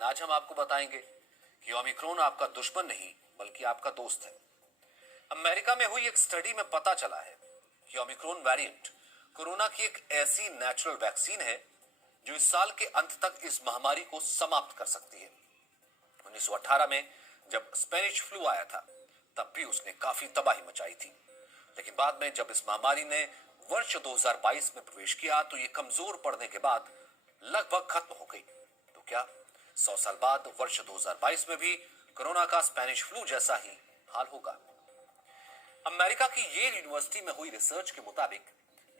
लेकिन आज हम आपको बताएंगे कि ओमिक्रॉन आपका दुश्मन नहीं बल्कि आपका दोस्त है। अमेरिका में हुई एक स्टडी में पता चला है कि ओमिक्रॉन वेरिएंट कोरोना की एक ऐसी नेचुरल वैक्सीन है जो इस साल के अंत तक इस महामारी को समाप्त कर सकती है। 1918 में जब स्पेनिश फ्लू आया था तब भी उसने काफी तबाही मचाई थी, लेकिन बाद में जब इस महामारी ने वर्ष 2022 में प्रवेश किया तो ये कमजोर पड़ने के बाद लगभग खत्म हो गई। तो क्या 100 साल बाद वर्ष 2022 में भी कोरोना का स्पेनिश फ्लू जैसा ही हाल होगा? अमेरिका की येल यूनिवर्सिटी में हुई रिसर्च के मुताबिक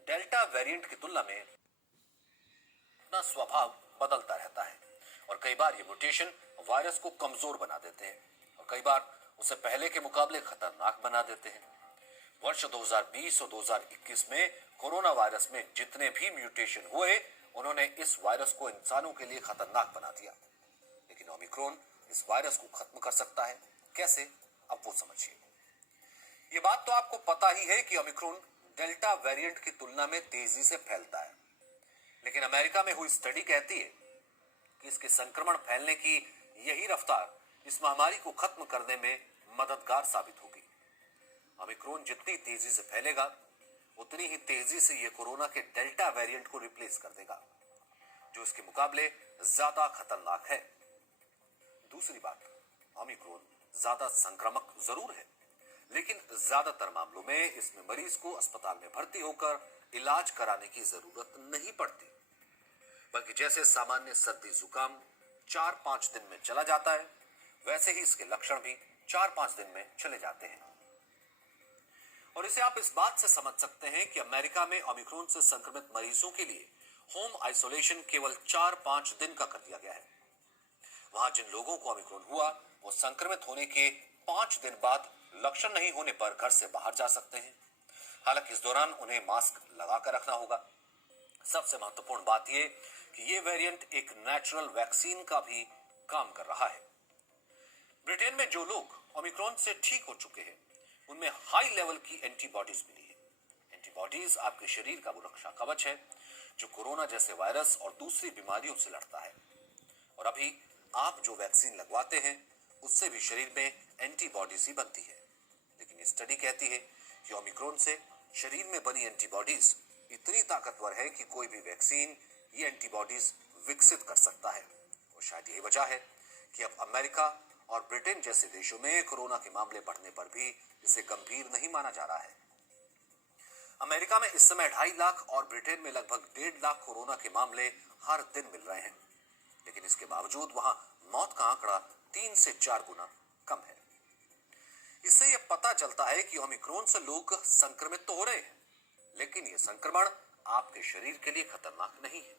डेल्टा वेरिएंट की तुलना में अपना स्वभाव बदलता रहता है और कई बार ये म्यूटेशन वायरस को कमजोर बना देते हैं और कई बार उसे पहले के मुकाबले खतरनाक बना देते हैं। वर्ष 2020 और 2021 में कोरोना वायरस में जितने भी म्यूटेशन हुए उन्होंने इस वायरस को इंसानों के लिए खतरनाक बना दिया, लेकिन ओमिक्रॉन इस वायरस को खत्म कर सकता है। कैसे? अब वो समझिए। ये बात तो आपको पता ही है कि ओमिक्रॉन डेल्टा वेरिएंट की तुलना में तेजी से फैलता है, लेकिन अमेरिका में हुई स्टडी कहती है कि इसके संक्रमण फैलने की यही रफ्तार इस महामारी को खत्म करने में मददगार साबित होगी। ओमिक्रॉन जितनी तेजी से फैलेगा उतनी ही तेजी से यह कोरोना के डेल्टा वेरिएंट को रिप्लेस कर देगा, जो इसके मुकाबले ज्यादा खतरनाक है। दूसरी बात, ओमिक्रॉन ज्यादा संक्रामक जरूर है, लेकिन ज्यादातर मामलों में इसमें मरीज को अस्पताल में भर्ती होकर इलाज कराने की जरूरत नहीं पड़ती, बल्कि जैसे सामान्य सर्दी जुकाम 4-5 दिन में चला जाता है, वैसे ही इसके लक्षण भी 4-5 दिन में चले जाते हैं। और इसे आप इस बात से समझ सकते हैं कि अमेरिका में ओमिक्रॉन से संक्रमित मरीजों के लिए होम आइसोलेशन केवल 4-5 दिन का कर दिया गया है। वहां जिन लोगों को ओमिक्रॉन हुआ वो संक्रमित होने के 5 दिन बाद लक्षण नहीं होने पर घर से बाहर जा सकते हैं। हालांकि इस दौरान उन्हें मास्क लगाकर रखना होगा। सबसे महत्वपूर्ण बात यह कि ये वेरिएंट एक नेचुरल वैक्सीन का भी काम कर रहा है। ब्रिटेन में जो लोग ओमिक्रॉन से ठीक हो चुके हैं उनमें हाई लेवल की एंटीबॉडीज मिली है। एंटीबॉडीज आपके शरीर का वो रक्षा कवच है जो कोरोना जैसे वायरस और दूसरी बीमारियों से लड़ता है। और अभी आप जो वैक्सीन लगवाते हैं उससे भी शरीर में एंटीबॉडीज ही बनती है, लेकिन ये स्टडी कहती है कि ओमिक्रॉन से शरीर में बनी एंटीबॉडीज इतनी ताकतवर है कि कोई भी वैक्सीन ये एंटीबॉडीज विकसित कर सकता है। और शायद यही वजह है कि अब अमेरिका और ब्रिटेन जैसे देशों में कोरोना के मामले बढ़ने पर भी इसे गंभीर नहीं माना जा रहा है। अमेरिका में इस समय 2.5 लाख और ब्रिटेन में लगभग 1.5 लाख कोरोना के मामले हर दिन मिल रहे हैं, लेकिन इसके बावजूद वहां मौत का आंकड़ा 3 से 4 गुना कम है। इससे यह पता चलता है कि ओमिक्रॉन से लोग संक्रमित तो हो रहे हैं, लेकिन यह संक्रमण आपके शरीर के लिए खतरनाक नहीं है।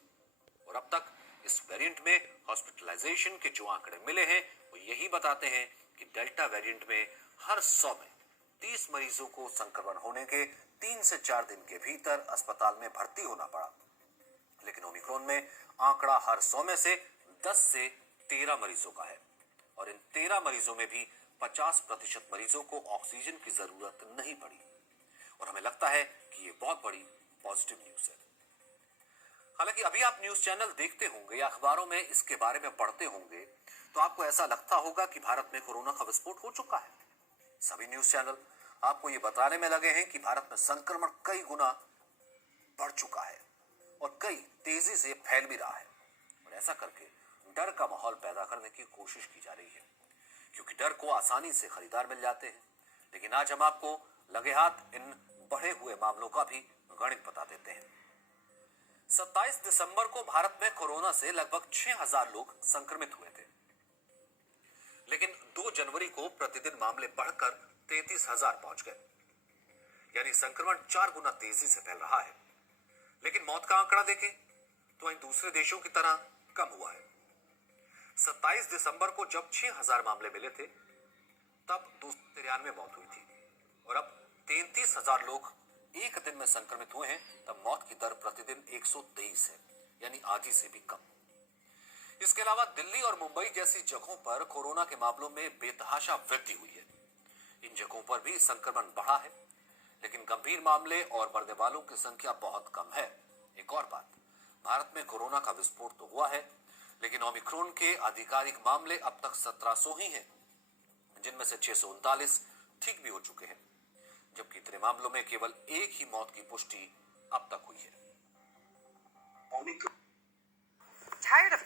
और अब तक इस वेरिएंट में हॉस्पिटलाइजेशन के जो आंकड़े मिले हैं वो यही बताते हैं कि डेल्टा वेरिएंट में हर 100 में 30 मरीजों को संक्रमण होने के 3 से 4 दिन के भीतर अस्पताल में भर्ती होना पड़ा, लेकिन ओमिक्रॉन में आंकड़ा हर 100 में से 10 से 13 मरीजों का है और इन 13 मरीजों में भी 50% मरीजों को ऑक्सीजन की जरूरत नहीं पड़ी। और हमें लगता है कि ये बहुत बड़ी पॉजिटिव न्यूज है। हालांकि अभी आप न्यूज चैनल देखते होंगे या अखबारों में इसके बारे में पढ़ते होंगे तो आपको ऐसा लगता होगा कि भारत में कोरोना का विस्फोट हो चुका है। सभी न्यूज चैनल आपको ये बताने में लगे हैं कि भारत में संक्रमण कई गुना बढ़ चुका है और कई तेजी से फैल भी रहा है। और ऐसा करके डर का माहौल पैदा करने की कोशिश की जा रही है, क्योंकि डर को आसानी से खरीदार मिल जाते हैं। लेकिन आज हम आपको लगे हाथ इन बढ़े हुए मामलों का भी गणित बता देते हैं। 27 दिसंबर को भारत में कोरोना से लगभग 6000 लोग संक्रमित हुए थे, लेकिन 2 जनवरी को प्रतिदिन मामले बढ़कर 33,000 पहुंच गए, यानी संक्रमण 4 गुना तेजी से फैल रहा है। लेकिन मौत का आंकड़ा देखें तो वहीं दूसरे देशों की तरह कम हुआ है। 27 दिसंबर को जब 6000 मामले मिले थे तब 293 मौत हुई थी और अब 33,000 लोग एक दिन में संक्रमित हुए हैं, तब मौत की दर प्रतिदिन 123 है, यानी आधी से भी कम। इसके अलावा दिल्ली और मुंबई जैसी जगहों पर कोरोना के मामलों में बेतहाशा वृद्धि हुई है। इन जगहों पर भी संक्रमण बढ़ा है, लेकिन गंभीर मामले और मरने वालों की संख्या बहुत कम है। एक और बात, भारत में कोरोना का विस्फोट तो हुआ है, लेकिन ओमिक्रॉन के आधिकारिक मामले अब तक 1700 ही हैं, जिनमें से 639 ठीक भी हो चुके हैं, जबकि इतने मामलों में केवल एक ही मौत की पुष्टि अब तक हुई है। Tired of